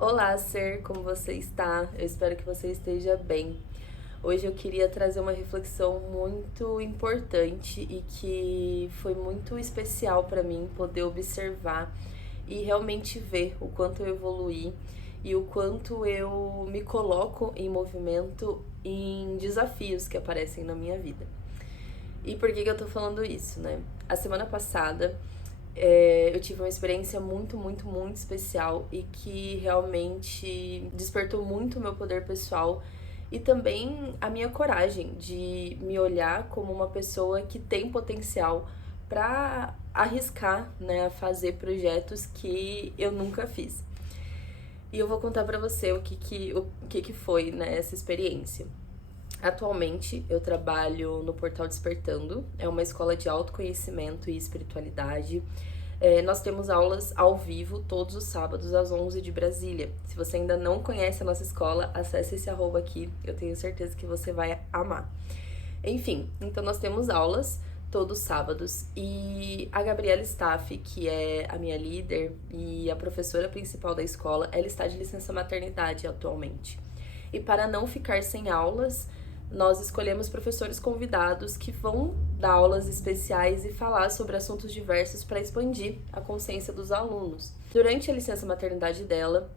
Olá, ser, como você está? Eu espero que você esteja bem. Hoje eu queria trazer uma reflexão muito importante e que foi muito especial para mim poder observar e realmente ver o quanto eu evoluí e o quanto eu me coloco em movimento em desafios que aparecem na minha vida. E por que eu tô falando isso, né? A semana passada eu tive uma experiência muito especial e que realmente despertou muito o meu poder pessoal e também a minha coragem de me olhar como uma pessoa que tem potencial para arriscar, né, a fazer projetos que eu nunca fiz. E eu vou contar para você o que foi, né, essa experiência. Atualmente eu trabalho no Portal Despertando, é uma escola de autoconhecimento e espiritualidade. Nós temos aulas ao vivo todos os sábados às 11 de Brasília. Se você ainda não conhece a nossa escola, acesse esse arroba aqui, eu tenho certeza que você vai amar. Enfim, então nós temos aulas todos os sábados e a Gabriela Staff, que é a minha líder e a professora principal da escola, ela está de licença maternidade atualmente. E para não ficar sem aulas, nós escolhemos professores convidados que vão dar aulas especiais e falar sobre assuntos diversos para expandir a consciência dos alunos. Durante a licença maternidade dela,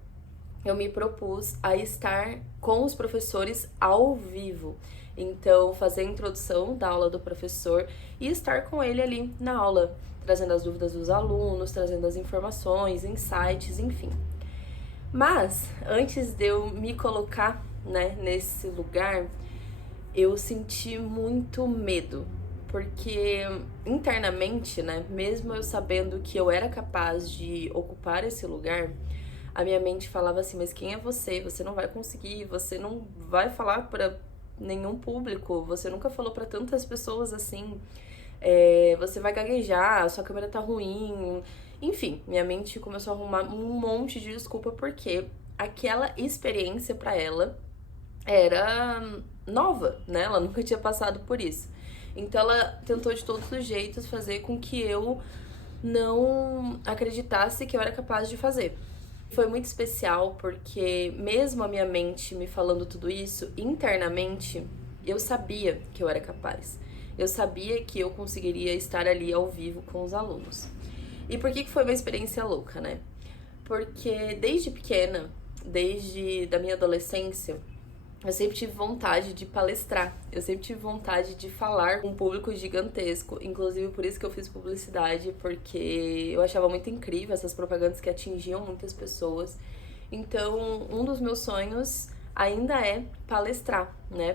eu me propus a estar com os professores ao vivo. Então, fazer a introdução da aula do professor e estar com ele ali na aula, trazendo as dúvidas dos alunos, trazendo as informações, insights, enfim. Mas, antes de eu me colocar, né, nesse lugar, eu senti muito medo, porque internamente, né, mesmo eu sabendo que eu era capaz de ocupar esse lugar, a minha mente falava assim, mas quem é você? Você não vai conseguir, você não vai falar para nenhum público, você nunca falou para tantas pessoas assim, você vai gaguejar, sua câmera tá ruim. Enfim, minha mente começou a arrumar um monte de desculpa porque aquela experiência para ela era nova, né? Ela nunca tinha passado por isso. Então ela tentou de todos os jeitos fazer com que eu não acreditasse que eu era capaz de fazer. Foi muito especial porque mesmo a minha mente me falando tudo isso, internamente eu sabia que eu era capaz. Eu sabia que eu conseguiria estar ali ao vivo com os alunos. E por que foi uma experiência louca, né? Porque desde pequena, desde da minha adolescência, eu sempre tive vontade de palestrar, eu sempre tive vontade de falar com um público gigantesco, inclusive por isso que eu fiz publicidade, porque eu achava muito incrível essas propagandas que atingiam muitas pessoas. Então, um dos meus sonhos ainda é palestrar, né,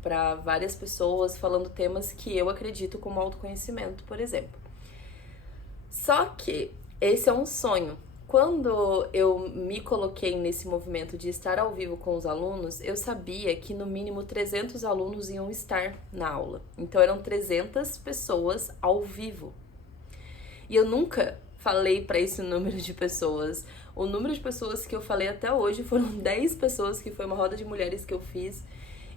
para várias pessoas, falando temas que eu acredito como autoconhecimento, por exemplo. Só que esse é um sonho. Quando eu me coloquei nesse movimento de estar ao vivo com os alunos, eu sabia que no mínimo 300 alunos iam estar na aula. Então eram 300 pessoas ao vivo. E eu nunca falei para esse número de pessoas. O número de pessoas que eu falei até hoje foram 10 pessoas, que foi uma roda de mulheres que eu fiz.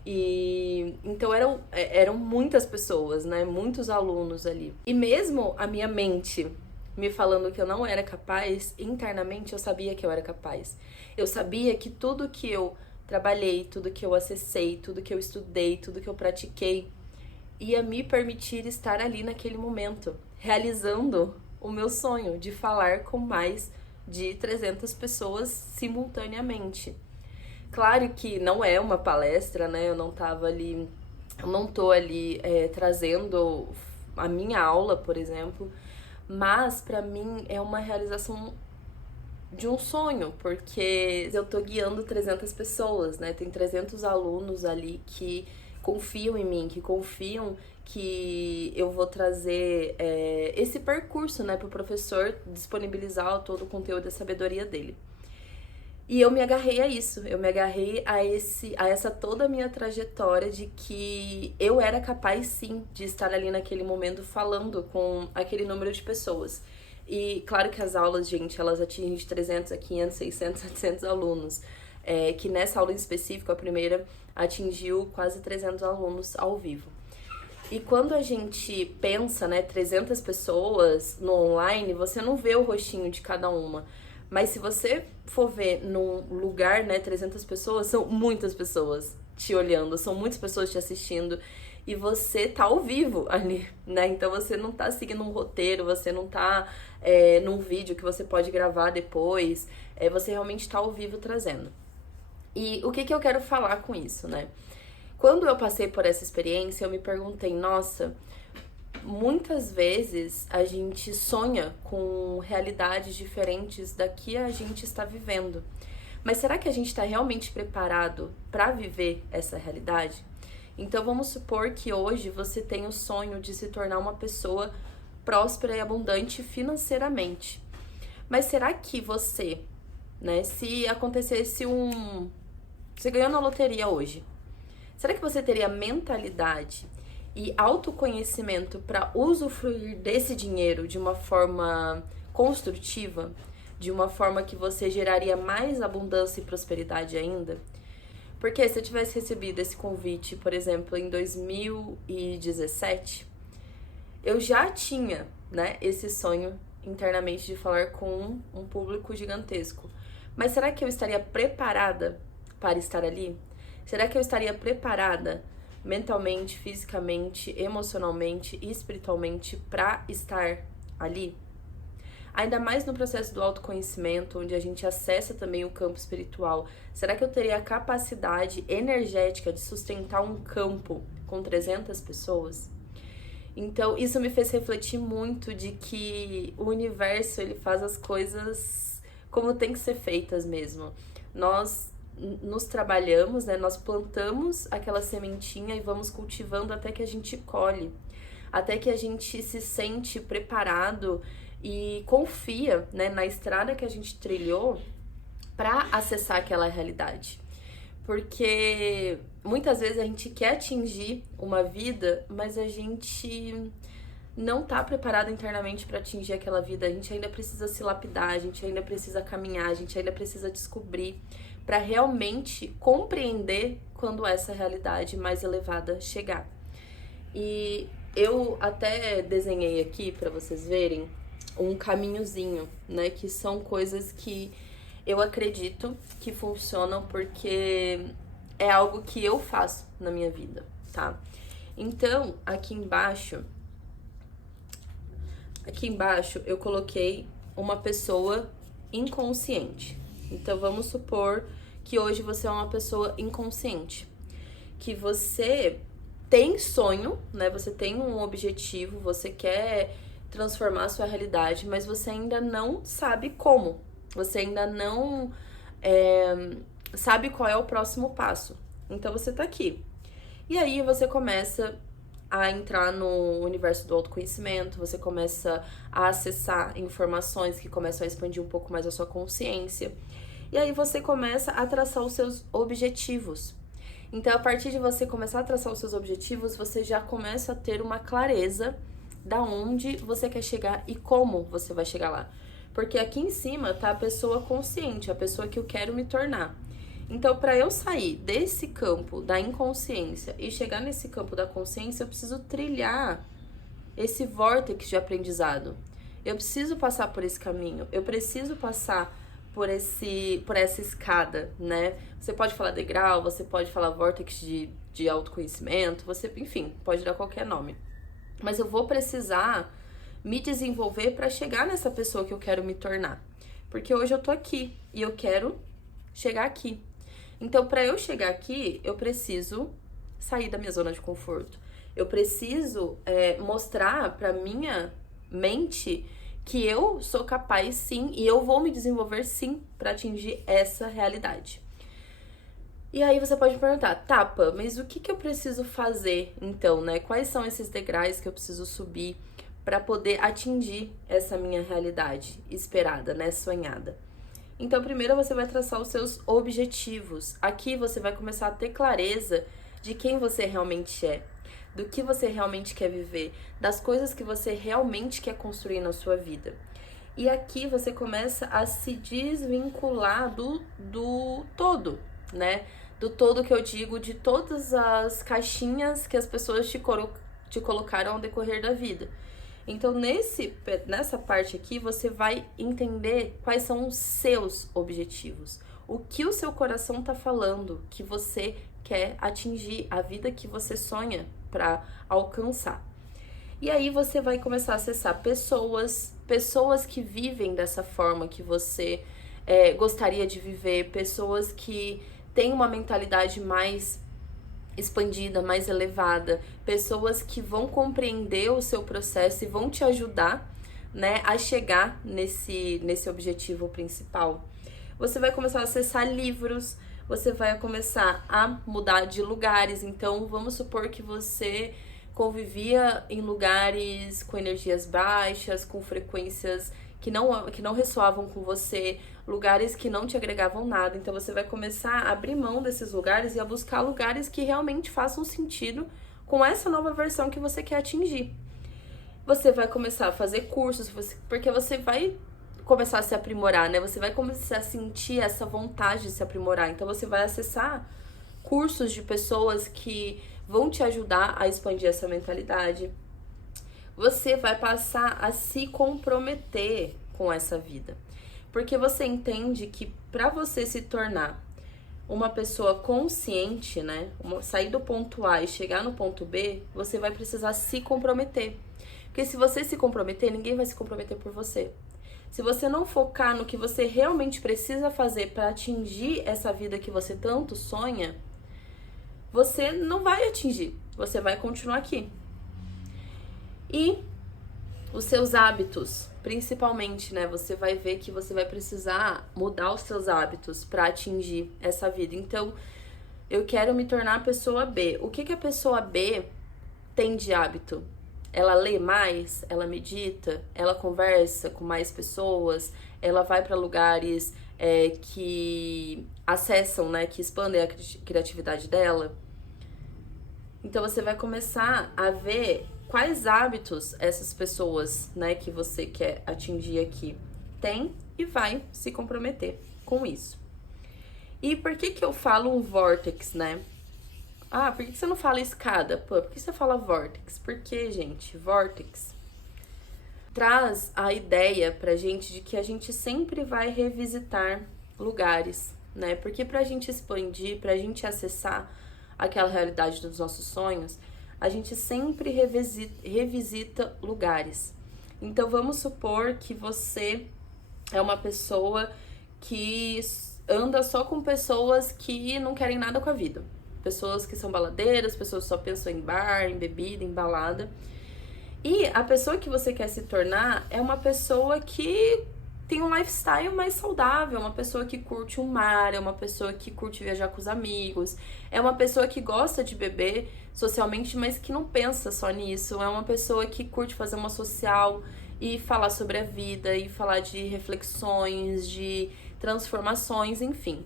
E então eram muitas pessoas, né? Muitos alunos ali. E mesmo a minha mente me falando que eu não era capaz, internamente eu sabia que eu era capaz. Eu sabia que tudo que eu trabalhei, tudo que eu acessei, tudo que eu estudei, tudo que eu pratiquei, ia me permitir estar ali naquele momento, realizando o meu sonho de falar com mais de 300 pessoas simultaneamente. Claro que não é uma palestra, né? Eu não tava ali, eu não tô ali trazendo a minha aula, por exemplo, mas pra mim é uma realização de um sonho, porque eu tô guiando 300 pessoas, né? Tem 300 alunos ali que confiam em mim, que confiam que eu vou trazer esse percurso, né, pro professor disponibilizar todo o conteúdo e a sabedoria dele. E eu me agarrei a isso, eu me agarrei a essa toda a minha trajetória de que eu era capaz sim de estar ali naquele momento falando com aquele número de pessoas. E claro que as aulas, gente, elas atingem de 300 a 500, 600, 700 alunos. Que nessa aula em específico, a primeira, atingiu quase 300 alunos ao vivo. E quando a gente pensa, né, 300 pessoas no online, você não vê o rostinho de cada uma. Mas se você for ver num lugar, né, 300 pessoas, são muitas pessoas te olhando, são muitas pessoas te assistindo e você tá ao vivo ali, né? Então você não tá seguindo um roteiro, você não tá num vídeo que você pode gravar depois, você realmente tá ao vivo trazendo. E o que que eu quero falar com isso, né? Quando eu passei por essa experiência, eu me perguntei, nossa, muitas vezes a gente sonha com realidades diferentes da que a gente está vivendo. Mas será que a gente está realmente preparado para viver essa realidade? Então vamos supor que hoje você tem o sonho de se tornar uma pessoa próspera e abundante financeiramente. Mas será que você, né, se acontecesse você ganhou na loteria hoje, será que você teria mentalidade e autoconhecimento para usufruir desse dinheiro de uma forma construtiva, de uma forma que você geraria mais abundância e prosperidade ainda? Porque se eu tivesse recebido esse convite, por exemplo, em 2017, eu já tinha, né, esse sonho internamente de falar com um público gigantesco. Mas será que eu estaria preparada para estar ali? Será que eu estaria preparada mentalmente, fisicamente, emocionalmente e espiritualmente para estar ali? Ainda mais no processo do autoconhecimento, onde a gente acessa também o campo espiritual. Será que eu teria a capacidade energética de sustentar um campo com 300 pessoas? Então, isso me fez refletir muito de que o universo, ele faz as coisas como tem que ser feitas mesmo. Nós nos trabalhamos, né? Nós plantamos aquela sementinha e vamos cultivando até que a gente colhe, até que a gente se sente preparado e confia, né, na estrada que a gente trilhou para acessar aquela realidade. Porque muitas vezes a gente quer atingir uma vida, mas a gente não tá preparado internamente para atingir aquela vida. A gente ainda precisa se lapidar, a gente ainda precisa caminhar, a gente ainda precisa descobrir para realmente compreender quando essa realidade mais elevada chegar. E eu até desenhei aqui para vocês verem um caminhozinho, né, que são coisas que eu acredito que funcionam porque é algo que eu faço na minha vida, tá? Então, aqui embaixo eu coloquei uma pessoa inconsciente. Então, vamos supor que hoje você é uma pessoa inconsciente, que você tem sonho, né? Você tem um objetivo, você quer transformar a sua realidade, mas você ainda não sabe como. Você ainda não sabe qual é o próximo passo. Então você tá aqui. E aí você começa a entrar no universo do autoconhecimento, você começa a acessar informações que começam a expandir um pouco mais a sua consciência. E aí você começa a traçar os seus objetivos. Então, a partir de você começar a traçar os seus objetivos, você já começa a ter uma clareza da onde você quer chegar e como você vai chegar lá. Porque aqui em cima tá a pessoa consciente, a pessoa que eu quero me tornar. Então, para eu sair desse campo da inconsciência e chegar nesse campo da consciência, eu preciso trilhar esse vórtice de aprendizado. Eu preciso passar por esse caminho, eu preciso passar por essa escada, né? Você pode falar degrau, você pode falar vórtice de autoconhecimento, você, enfim, pode dar qualquer nome. Mas eu vou precisar me desenvolver para chegar nessa pessoa que eu quero me tornar. Porque hoje eu tô aqui e eu quero chegar aqui. Então, para eu chegar aqui, eu preciso sair da minha zona de conforto. Eu preciso mostrar para minha mente que eu sou capaz sim e eu vou me desenvolver sim para atingir essa realidade. E aí você pode me perguntar, Tapa, mas o que eu preciso fazer então, né? Quais são esses degraus que eu preciso subir para poder atingir essa minha realidade esperada, né? Sonhada. Então, primeiro você vai traçar os seus objetivos. Aqui você vai começar a ter clareza de quem você realmente é, do que você realmente quer viver, das coisas que você realmente quer construir na sua vida. E aqui você começa a se desvincular do todo, né? Do todo que eu digo, de todas as caixinhas que as pessoas te colocaram ao decorrer da vida. Então, nessa parte aqui, você vai entender quais são os seus objetivos. O que o seu coração tá falando que você quer atingir, a vida que você sonha para alcançar. E aí você vai começar a acessar pessoas que vivem dessa forma que você gostaria de viver, pessoas que têm uma mentalidade mais expandida, mais elevada, pessoas que vão compreender o seu processo e vão te ajudar, né, a chegar nesse objetivo principal. Você vai começar a acessar livros, você vai começar a mudar de lugares. Então, vamos supor que você convivia em lugares com energias baixas, com frequências que não ressoavam com você, lugares que não te agregavam nada. Então você vai começar a abrir mão desses lugares e a buscar lugares que realmente façam sentido com essa nova versão que você quer atingir. Você vai começar a fazer cursos, porque você vai começar a se aprimorar, né? Você vai começar a sentir essa vontade de se aprimorar. Então você vai acessar cursos de pessoas que vão te ajudar a expandir essa mentalidade. Você vai passar a se comprometer com essa vida. Porque você entende que para você se tornar uma pessoa consciente, né? Sair do ponto A e chegar no ponto B, você vai precisar se comprometer. Porque se você se comprometer, ninguém vai se comprometer por você. Se você não focar no que você realmente precisa fazer para atingir essa vida que você tanto sonha, você não vai atingir. Você vai continuar aqui. E os seus hábitos, principalmente, né? Você vai ver que você vai precisar mudar os seus hábitos para atingir essa vida. Então, eu quero me tornar a pessoa B. O que a pessoa B tem de hábito? Ela lê mais? Ela medita? Ela conversa com mais pessoas? Ela vai para lugares que acessam, né? Que expandem a criatividade dela? Então, você vai começar a ver quais hábitos essas pessoas, né, que você quer atingir aqui têm e vai se comprometer com isso. E por que eu falo um vórtex, né? Ah, por que você não fala escada? Pô, por que você fala vórtex? Porque, gente, vórtex traz a ideia pra gente de que a gente sempre vai revisitar lugares, né? Porque pra gente expandir, pra gente acessar aquela realidade dos nossos sonhos, a gente sempre revisita lugares. Então, vamos supor que você é uma pessoa que anda só com pessoas que não querem nada com a vida. Pessoas que são baladeiras, pessoas que só pensam em bar, em bebida, em balada. E a pessoa que você quer se tornar é uma pessoa que tem um lifestyle mais saudável, uma pessoa que curte o mar, é uma pessoa que curte viajar com os amigos, é uma pessoa que gosta de beber socialmente, mas que não pensa só nisso, é uma pessoa que curte fazer uma social e falar sobre a vida, e falar de reflexões, de transformações, enfim.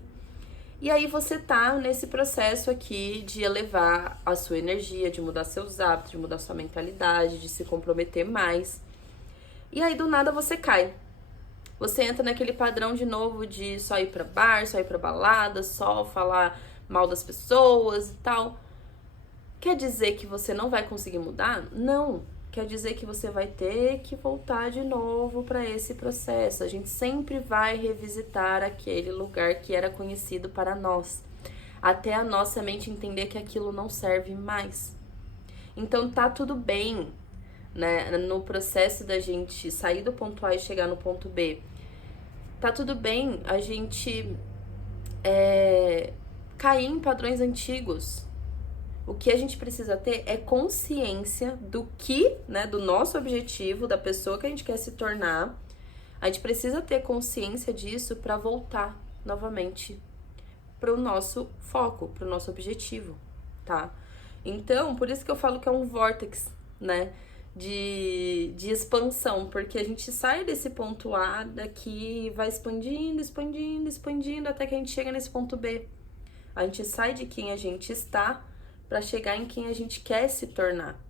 E aí você tá nesse processo aqui de elevar a sua energia, de mudar seus hábitos, de mudar sua mentalidade, de se comprometer mais. E aí do nada você cai. Você entra naquele padrão de novo de só ir pra bar, só ir pra balada, só falar mal das pessoas e tal. Quer dizer que você não vai conseguir mudar? Não. Quer dizer que você vai ter que voltar de novo para esse processo. A gente sempre vai revisitar aquele lugar que era conhecido para nós, até a nossa mente entender que aquilo não serve mais. Então tá tudo bem, né? No processo da gente sair do ponto A e chegar no ponto B, tá tudo bem a gente cair em padrões antigos. O que a gente precisa ter é consciência do que, né, do nosso objetivo, da pessoa que a gente quer se tornar. A gente precisa ter consciência disso para voltar novamente para o nosso foco, para o nosso objetivo, tá? Então, por isso que eu falo que é um vórtex, né, de expansão, porque a gente sai desse ponto A daqui, vai expandindo, expandindo, expandindo, até que a gente chega nesse ponto B. A gente sai de quem a gente está para chegar em quem a gente quer se tornar.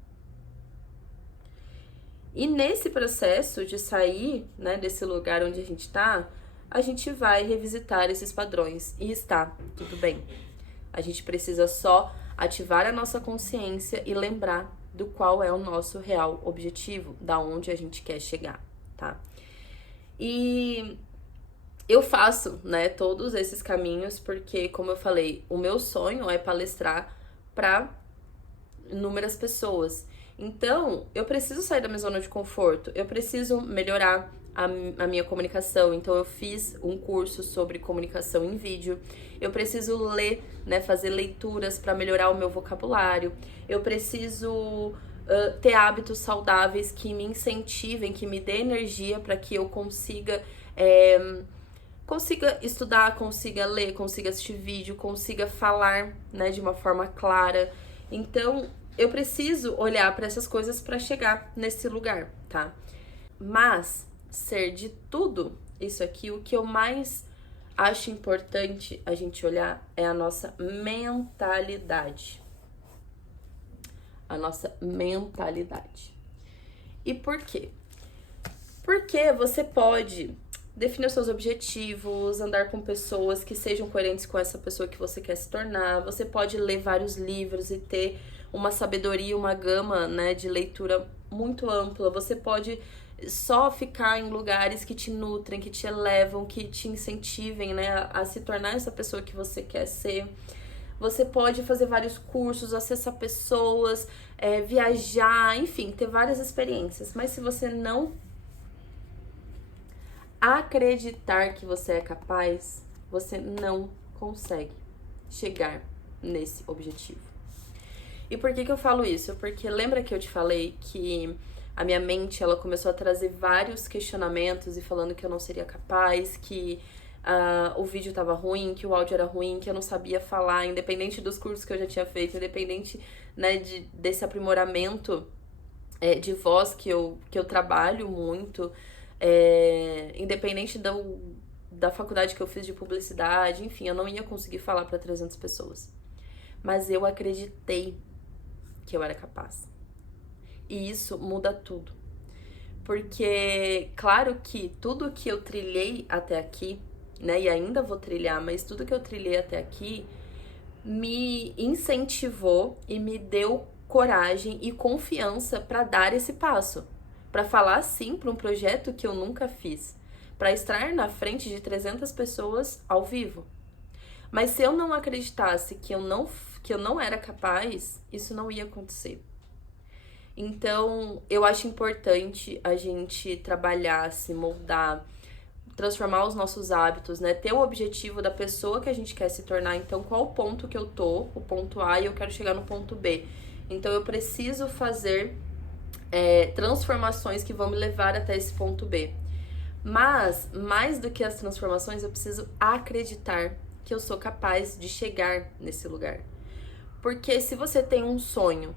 E nesse processo de sair, né, desse lugar onde a gente tá, a gente vai revisitar esses padrões e está tudo bem. A gente precisa só ativar a nossa consciência e lembrar do qual é o nosso real objetivo, da onde a gente quer chegar, tá? E eu faço, né, todos esses caminhos porque, como eu falei, o meu sonho é palestrar para inúmeras pessoas. Então, eu preciso sair da minha zona de conforto, eu preciso melhorar a minha comunicação. Então, eu fiz um curso sobre comunicação em vídeo. Eu preciso ler, né, fazer leituras para melhorar o meu vocabulário. Eu preciso ter hábitos saudáveis que me incentivem, que me dê energia para que eu consiga estudar, consiga ler, consiga assistir vídeo, consiga falar, né, de uma forma clara. Então, eu preciso olhar para essas coisas para chegar nesse lugar, tá? Mas ser de tudo isso aqui, o que eu mais acho importante a gente olhar é a nossa mentalidade. A nossa mentalidade. E por quê? Porque você pode definir os seus objetivos, andar com pessoas que sejam coerentes com essa pessoa que você quer se tornar. Você pode ler vários livros e ter uma sabedoria, uma gama, né, de leitura muito ampla. Você pode só ficar em lugares que te nutrem, que te elevam, que te incentivem, né, a se tornar essa pessoa que você quer ser. Você pode fazer vários cursos, acessar pessoas, viajar, enfim, ter várias experiências. Mas se você não acreditar que você é capaz, você não consegue chegar nesse objetivo. E por que eu falo isso? Porque lembra que eu te falei que a minha mente, ela começou a trazer vários questionamentos e falando que eu não seria capaz, que o vídeo tava ruim, que o áudio era ruim, que eu não sabia falar, independente dos cursos que eu já tinha feito, independente, né, desse aprimoramento de voz que eu trabalho muito, independente da faculdade que eu fiz de publicidade, enfim, eu não ia conseguir falar para 300 pessoas. Mas eu acreditei que eu era capaz. E isso muda tudo. Porque, claro que tudo que eu trilhei até aqui, né, e ainda vou trilhar, mas tudo que eu trilhei até aqui me incentivou e me deu coragem e confiança para dar esse passo, para falar sim para um projeto que eu nunca fiz, para estar na frente de 300 pessoas ao vivo. Mas se eu não acreditasse que eu não era capaz, isso não ia acontecer. Então, eu acho importante a gente trabalhar, se moldar, transformar os nossos hábitos, né? Ter o objetivo da pessoa que a gente quer se tornar. Então, qual o ponto que eu tô? O ponto A, e eu quero chegar no ponto B. Então, eu preciso fazer transformações que vão me levar até esse ponto B. Mas, mais do que as transformações, eu preciso acreditar que eu sou capaz de chegar nesse lugar. Porque se você tem um sonho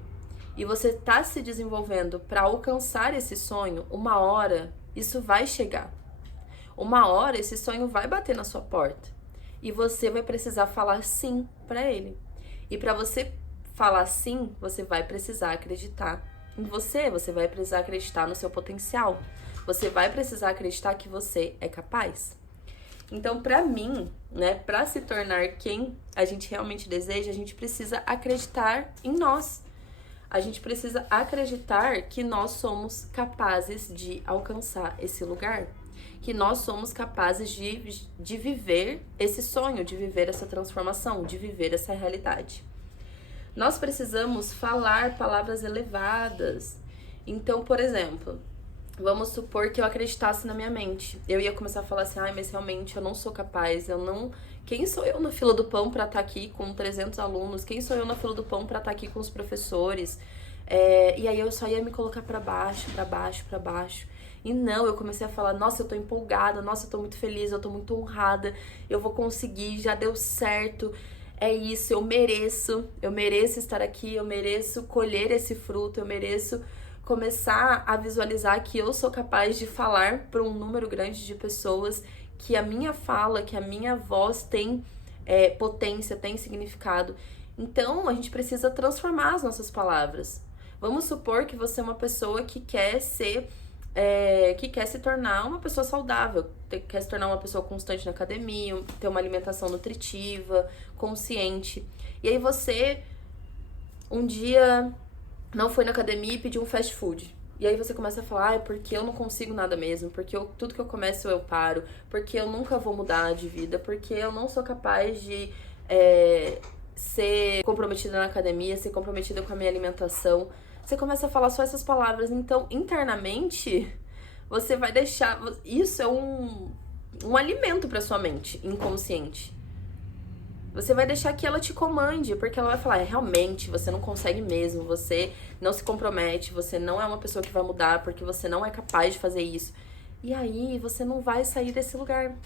e você tá se desenvolvendo para alcançar esse sonho, uma hora isso vai chegar. Uma hora esse sonho vai bater na sua porta e você vai precisar falar sim para ele. E para você falar sim, você vai precisar acreditar em você, você vai precisar acreditar no seu potencial. Você vai precisar acreditar que você é capaz. Então, para mim, né, para se tornar quem a gente realmente deseja, a gente precisa acreditar em nós. A gente precisa acreditar que nós somos capazes de alcançar esse lugar, que nós somos capazes de viver esse sonho, de viver essa transformação, de viver essa realidade. Nós precisamos falar palavras elevadas. Então, por exemplo, vamos supor que eu acreditasse na minha mente. Eu ia começar a falar assim, mas realmente eu não sou capaz, Quem sou eu na fila do pão para estar aqui com 300 alunos? Quem sou eu na fila do pão para estar aqui com os professores? E aí eu só ia me colocar para baixo, para baixo, para baixo. E não, eu comecei a falar, nossa, eu tô empolgada, nossa, eu tô muito feliz, eu tô muito honrada, eu vou conseguir, já deu certo. É isso, eu mereço estar aqui, eu mereço colher esse fruto, eu mereço começar a visualizar que eu sou capaz de falar para um número grande de pessoas, que a minha fala, que a minha voz tem potência, tem significado. Então, a gente precisa transformar as nossas palavras. Vamos supor que você é uma pessoa que quer se tornar uma pessoa saudável, quer se tornar uma pessoa constante na academia, ter uma alimentação nutritiva, consciente. E aí você, um dia, não foi na academia e pediu um fast food. E aí você começa a falar, ah, porque eu não consigo nada mesmo, porque tudo que eu começo eu paro, porque eu nunca vou mudar de vida, porque eu não sou capaz de ser comprometida na academia, ser comprometida com a minha alimentação. Você começa a falar só essas palavras. Então, internamente, você vai deixar... Isso é um alimento para sua mente inconsciente. Você vai deixar que ela te comande, porque ela vai falar, realmente, você não consegue mesmo, você não se compromete, você não é uma pessoa que vai mudar, porque você não é capaz de fazer isso. E aí, você não vai sair desse lugar.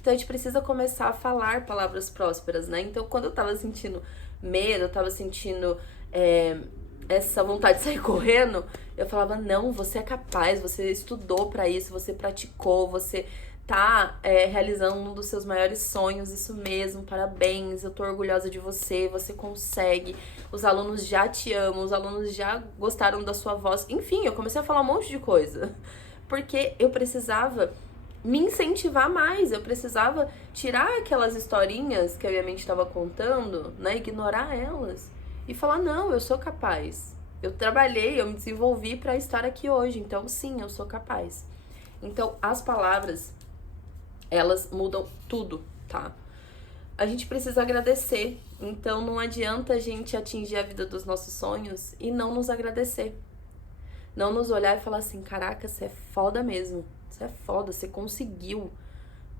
Então, a gente precisa começar a falar palavras prósperas, né? Então, quando eu tava sentindo medo, eu tava sentindo essa vontade de sair correndo, eu falava, não, você é capaz, você estudou pra isso, você praticou, você tá realizando um dos seus maiores sonhos, isso mesmo, parabéns, eu tô orgulhosa de você, você consegue, os alunos já te amam, os alunos já gostaram da sua voz, enfim, eu comecei a falar um monte de coisa, porque eu precisava me incentivar mais, eu precisava tirar aquelas historinhas que a minha mente estava contando, né, ignorar elas e falar, não, eu sou capaz, eu trabalhei, eu me desenvolvi para estar aqui hoje, então sim, eu sou capaz. Então, as palavras, elas mudam tudo, tá? A gente precisa agradecer. Então não adianta a gente atingir a vida dos nossos sonhos e não nos agradecer. Não nos olhar e falar assim, caraca, você é foda mesmo. Você é foda, você conseguiu.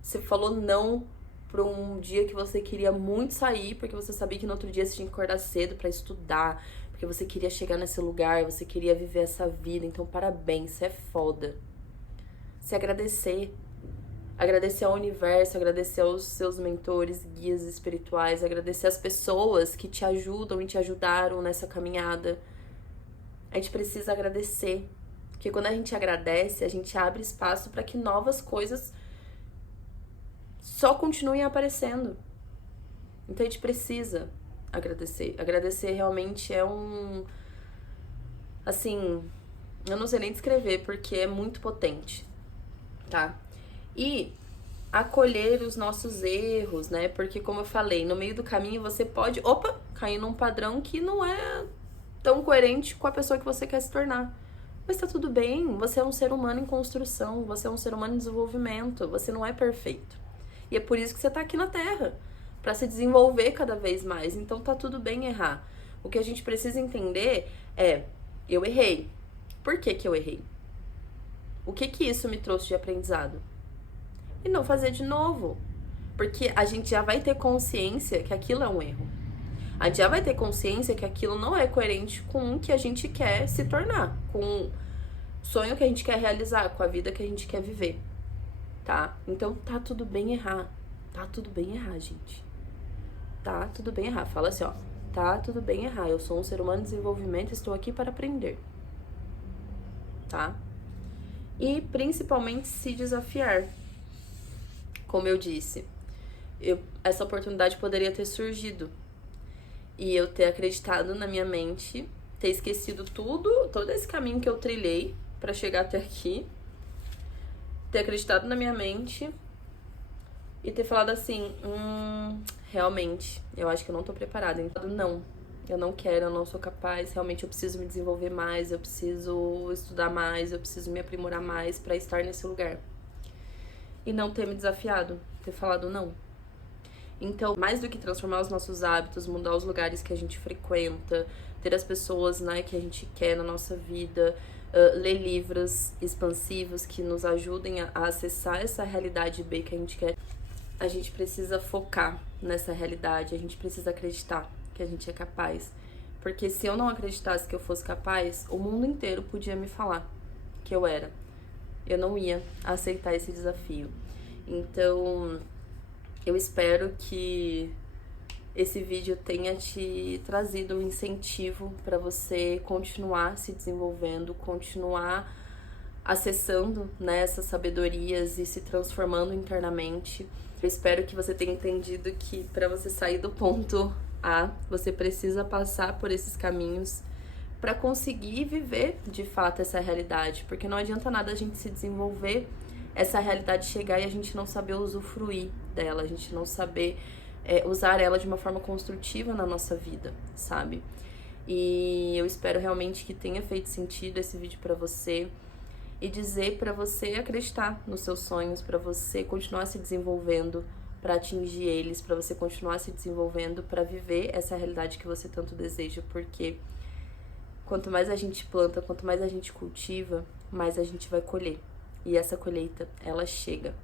Você falou não pra um dia que você queria muito sair, porque você sabia que no outro dia você tinha que acordar cedo pra estudar, porque você queria chegar nesse lugar, você queria viver essa vida. Então parabéns, você é foda. Se agradecer. Agradecer ao universo, agradecer aos seus mentores, guias espirituais, agradecer às pessoas que te ajudam e te ajudaram nessa caminhada. A gente precisa agradecer, porque quando a gente agradece, a gente abre espaço para que novas coisas só continuem aparecendo. Então a gente precisa agradecer. Agradecer realmente é assim, eu não sei nem descrever, porque é muito potente, tá? E acolher os nossos erros, né? Porque, como eu falei, no meio do caminho você pode, cair num padrão que não é tão coerente com a pessoa que você quer se tornar. Mas tá tudo bem, você é um ser humano em construção, você é um ser humano em desenvolvimento, você não é perfeito. E é por isso que você tá aqui na Terra, pra se desenvolver cada vez mais. Então tá tudo bem errar. O que a gente precisa entender é, eu errei. Por que que eu errei? O que que isso me trouxe de aprendizado? E não fazer de novo. Porque a gente já vai ter consciência que aquilo é um erro. A gente já vai ter consciência que aquilo não é coerente com o que a gente quer se tornar, com o sonho que a gente quer realizar, com a vida que a gente quer viver, tá? Então tá tudo bem errar. Tá tudo bem errar, gente. Tá tudo bem errar. Fala assim, ó. Tá tudo bem errar. Eu sou um ser humano em desenvolvimento e estou aqui para aprender. Tá? E principalmente se desafiar. Como eu disse, essa oportunidade poderia ter surgido e eu ter acreditado na minha mente, ter esquecido todo esse caminho que eu trilhei pra chegar até aqui, ter acreditado na minha mente e ter falado assim, realmente, eu acho que eu não tô preparada. Então, não, eu não quero, eu não sou capaz, realmente eu preciso me desenvolver mais, eu preciso estudar mais, eu preciso me aprimorar mais pra estar nesse lugar. E não ter me desafiado, ter falado não. Então, mais do que transformar os nossos hábitos, mudar os lugares que a gente frequenta, ter as pessoas, né, que a gente quer na nossa vida, ler livros expansivos que nos ajudem a acessar essa realidade B que a gente quer, a gente precisa focar nessa realidade, a gente precisa acreditar que a gente é capaz. Porque se eu não acreditasse que eu fosse capaz, o mundo inteiro podia me falar que eu era. Eu não ia aceitar esse desafio. Então, eu espero que esse vídeo tenha te trazido um incentivo para você continuar se desenvolvendo, continuar acessando, né, essas sabedorias e se transformando internamente. Eu espero que você tenha entendido que para você sair do ponto A, você precisa passar por esses caminhos para conseguir viver de fato essa realidade, porque não adianta nada a gente se desenvolver, essa realidade chegar e a gente não saber usufruir dela, a gente não saber usar ela de uma forma construtiva na nossa vida, sabe? E eu espero realmente que tenha feito sentido esse vídeo pra você e dizer pra você acreditar nos seus sonhos, pra você continuar se desenvolvendo pra atingir eles, pra você continuar se desenvolvendo pra viver essa realidade que você tanto deseja, porque quanto mais a gente planta, quanto mais a gente cultiva, mais a gente vai colher. E essa colheita, ela chega.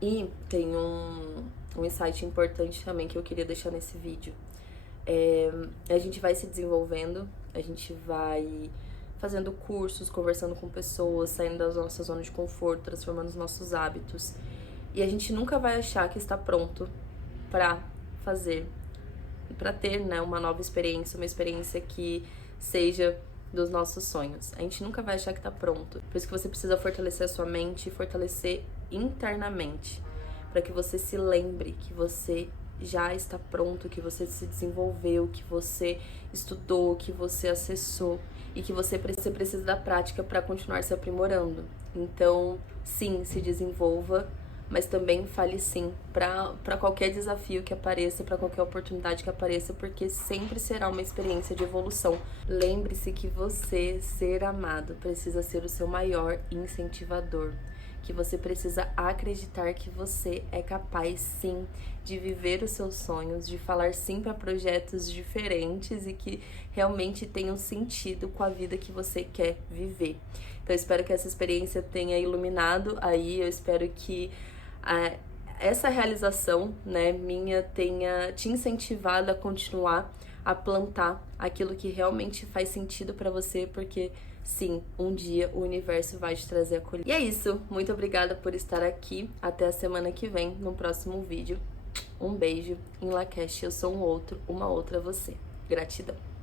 E tem um insight importante também que eu queria deixar nesse vídeo. A gente vai se desenvolvendo, a gente vai fazendo cursos, conversando com pessoas, saindo da nossa zona de conforto, transformando os nossos hábitos. E a gente nunca vai achar que está pronto pra fazer, pra ter, né, uma nova experiência, uma experiência que seja dos nossos sonhos. A gente nunca vai achar que tá pronto. Por isso que você precisa fortalecer a sua mente e fortalecer internamente, para que você se lembre que você já está pronto, que você se desenvolveu, que você estudou, que você acessou e que você precisa da prática para continuar se aprimorando. Então, sim, se desenvolva, mas também fale sim para qualquer desafio que apareça, para qualquer oportunidade que apareça, porque sempre será uma experiência de evolução. Lembre-se que você, ser amado, precisa ser o seu maior incentivador, que você precisa acreditar que você é capaz sim de viver os seus sonhos, de falar sim para projetos diferentes e que realmente tenham sentido com a vida que você quer viver. Então eu espero que essa experiência tenha iluminado aí, eu espero que essa realização, né, minha tenha te incentivado a continuar a plantar aquilo que realmente faz sentido pra você, porque sim, um dia o universo vai te trazer a colheita. E é isso, muito obrigada por estar aqui, até a semana que vem, no próximo vídeo. Um beijo, em Lakesh, eu sou uma outra você. Gratidão.